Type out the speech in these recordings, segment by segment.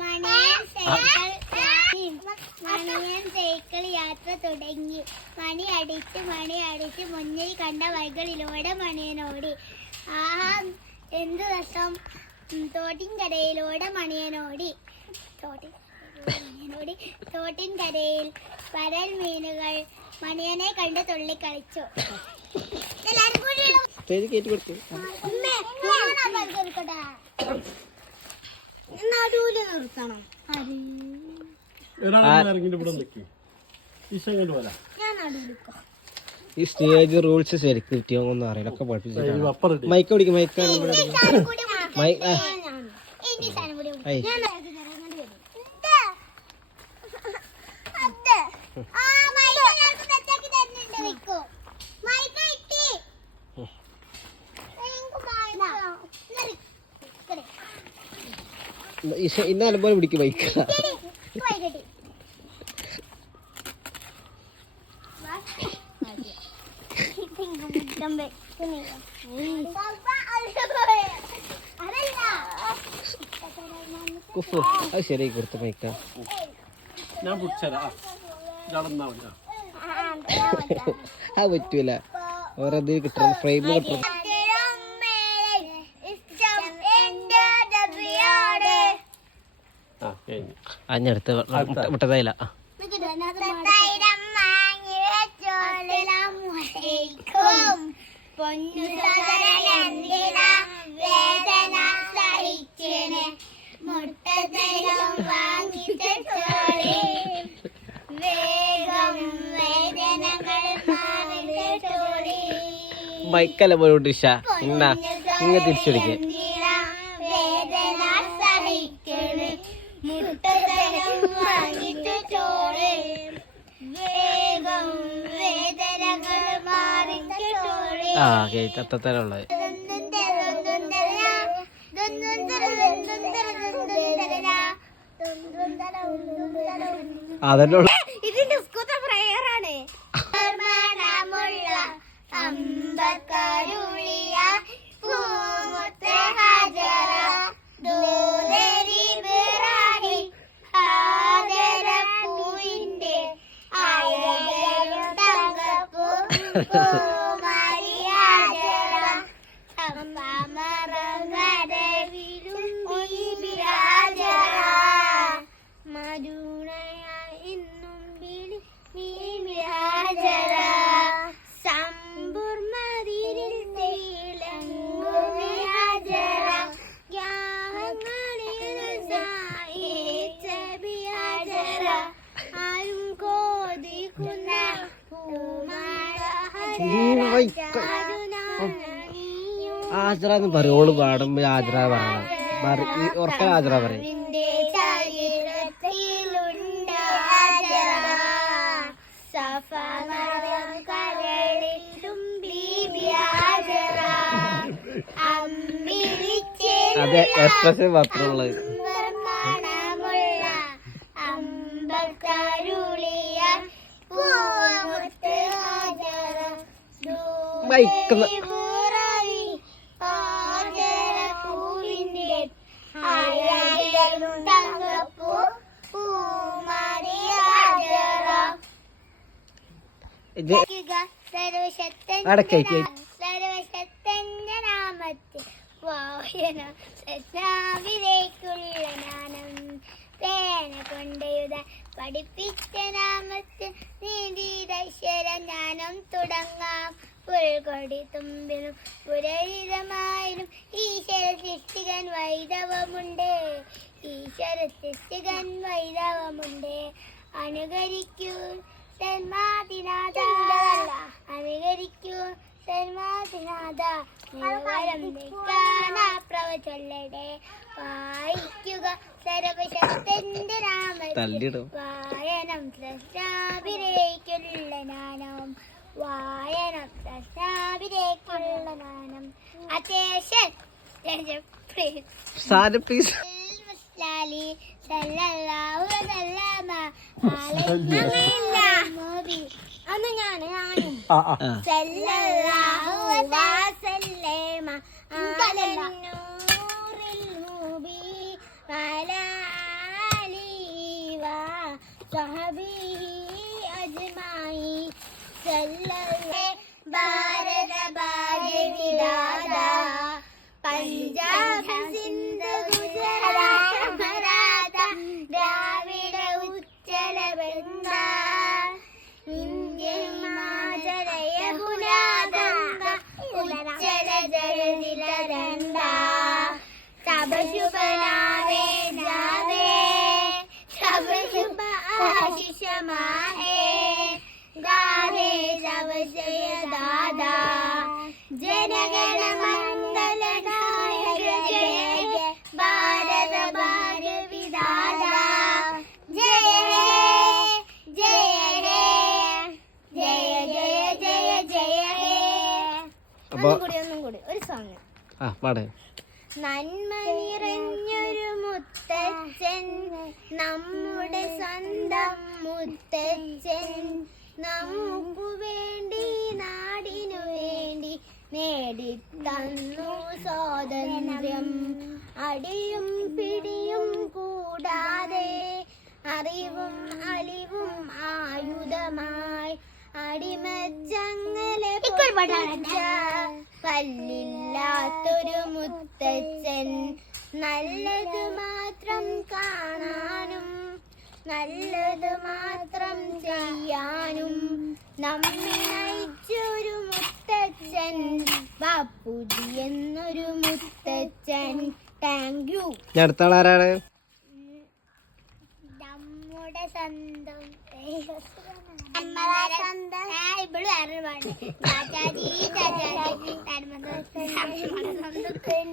Maniyan cycle യാത്ര തുടങ്ങി. മണി അടിച്ച് മുന്നിൽ കണ്ട വഴികളിലൂടെ മണിയനോടി. ആഹാ, എന്തു രസം! തോട്ടിൻകരയിലൂടെ മണിയനോടി. തോട്ടിൻകരയിൽ പരൽ മീനുകൾ മണിയനെ കണ്ട് തുള്ളിക്കളിച്ചു. നടൂല് നിർത്തണം. ഈ സ്റ്റേജ് റൂൾസ് ശരിക്കും കിട്ടിയോന്നും അറിയില്ല, ഒക്കെ പഠിപ്പിച്ചു. മൈക്ക് പിടിക്കും, മൈക്ക് ഇന്നാലും പോലെ പിടിക്കും മൈക്ക്. അത് ശരിയായി കൊടുത്ത മൈക്ക. അത് പറ്റൂല, ഓരോ കിട്ടണം, ഫ്രെയിം കിട്ടണം. അഞ്ഞടുത്ത് വിട്ടതായില്ല. മൈക്കല്ല പോയിട്ട് ഇഷ ഇങ്ങ തിരിച്ചടിക്കേ. ആ അത്തരമുള്ളത് അതന്നെ ഇതിന്റെ സ്കൂത്ത പ്രയറാണ്. അമ്പക്കരുളിയ പൂമുത്തെ ഹജറ ദൂതരി ബിറാഹി ഹാജര പൂവിന്റെ അഴകരും തങ്കപ്പൂ പൂമാരി ഹാജര അമ്മമറങ്ങരവിലും ബീബി ഹാജര മരുണയ ഇന്നും ബിലി ബീബി ഹാജര സമ്പൂർണ്ണതിരിൽ തേലങ്ങുമി ഹാജര യാഹങ്ങളിൽ സായിച്ച ബി ഹാജര ആരും കോതിക്കുന്ന പൂമാല ആജറ എന്ന് പറയും. ഓള് പാടുമ്പോ ആജറ പറയണം, ഉറക്കൻ ആജറ പറയും. അതെ, എക്സ്പ്രഷൻ മാത്രമുള്ളത്. മൈക്കുന്ന സർവശക്തന്റെ നാമത്തിൽ വായന സന്നാവിലേക്കുള്ള ജ്ഞാനം പേന കൊണ്ടയുത പഠിപ്പിച്ച നാമത്തിൽ നീതിരശ്വര ജ്ഞാനം തുടങ്ങാം. പുൽകൊടി തുമ്പിനും പുരളിതമായാലും ഈശ്വര സൃഷ്ടികൻ വൈദവമുണ്ട്. അനുകരിക്കൂ സന്മാതിനാഥ, പ്രവചൊല്ലടെ വായിക്കുക സർവശക്തന്റെ നാമത്തിൽ വായനം സൃഷ്ടാഭിരേക്കുള്ള നാനം Attention. Sada, please. Sallallahu സഹബി അജ്മായി സല്ലല്ലാഹു ഭാരത ഭാഗ്യ വിധാത പഞ്ചാബ് സിന്ധ് ഗുജറാത്ത് മറാഠ ദ്രാവിഡ ഉജ്ജല ബംഗ ഇന്ത്യ ഹിമാചല യമുന ഗംഗ ഉജ്ജല ജലനില രംഗ सब शुभ नावे जावे सब शुभ आशीष माहे गावे सब जय दादा जनगण मंगल नायक जय जय भारत भाग्य विधाता जय हे जय हे जय जय जय जय हे ഒന്നും കൂടി ഒരു സോങ് പാടേ. നന്മ നിറഞ്ഞൊരു മുത്തച്ഛൻ നമ്മുടെ സ്വന്തം മുത്തച്ഛൻ നമുക്കു വേണ്ടി നാടിനു വേണ്ടി നേടിത്തന്നു സ്വാതന്ത്ര്യം അടിയും പിടിയും കൂടാതെ അറിവും അലിവും ആയുധമായി അടിമച്ചങ്ങല പല്ലില്ലാത്തൊരു മുത്തച്ഛൻ നല്ലത് മാത്രം കാണാനും നല്ലത് മാത്രം ചെയ്യാനും നമ്മെ നയിച്ചൊരു മുത്തച്ഛൻ ബാപ്പുജി എന്നൊരു മുത്തച്ഛൻ. Thank you. അടുത്ത ആളാരാണ്? നമ്മുടെ സ്വന്തം ഇവള് വേറെ പാട് ചാച്ചാജി ചാച്ചാജി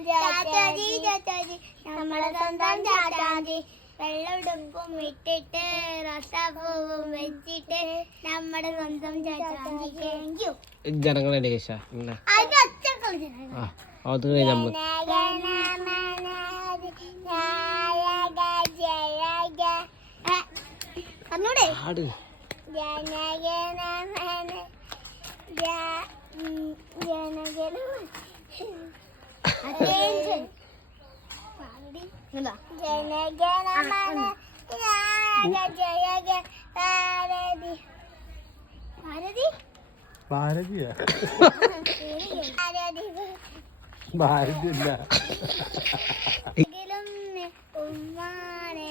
ചാച്ചാജി ചാച്ചാജി നമ്മളെ സ്വന്തം ചാച്ചാജി വെള്ളമെടുപ്പും ഇട്ടിട്ട് റസാപ്പൂവും വെച്ചിട്ട് നമ്മുടെ സ്വന്തം ചാച്ചാജി. Thank you. ജനങ്ങളെ കേശ അത് ഒറ്റ അത് നമ്മൾ കന്നൂടെ ആട് ജനഗണമന ജനഗണ ജനഗണമന ജയ ഭാരതി ഭാരതി ഭാരതിയാ ഭാരതി ഭാരതിയല്ല ഉമ്മാനെ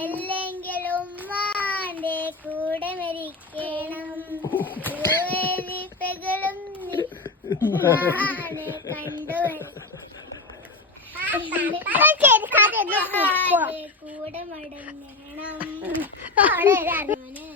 അല്ലെങ്കിൽ ഉമ്മാന്റെ കൂടെ മരിക്കണം പെകളും കണ്ടു കൂടെ മടങ്ങണം.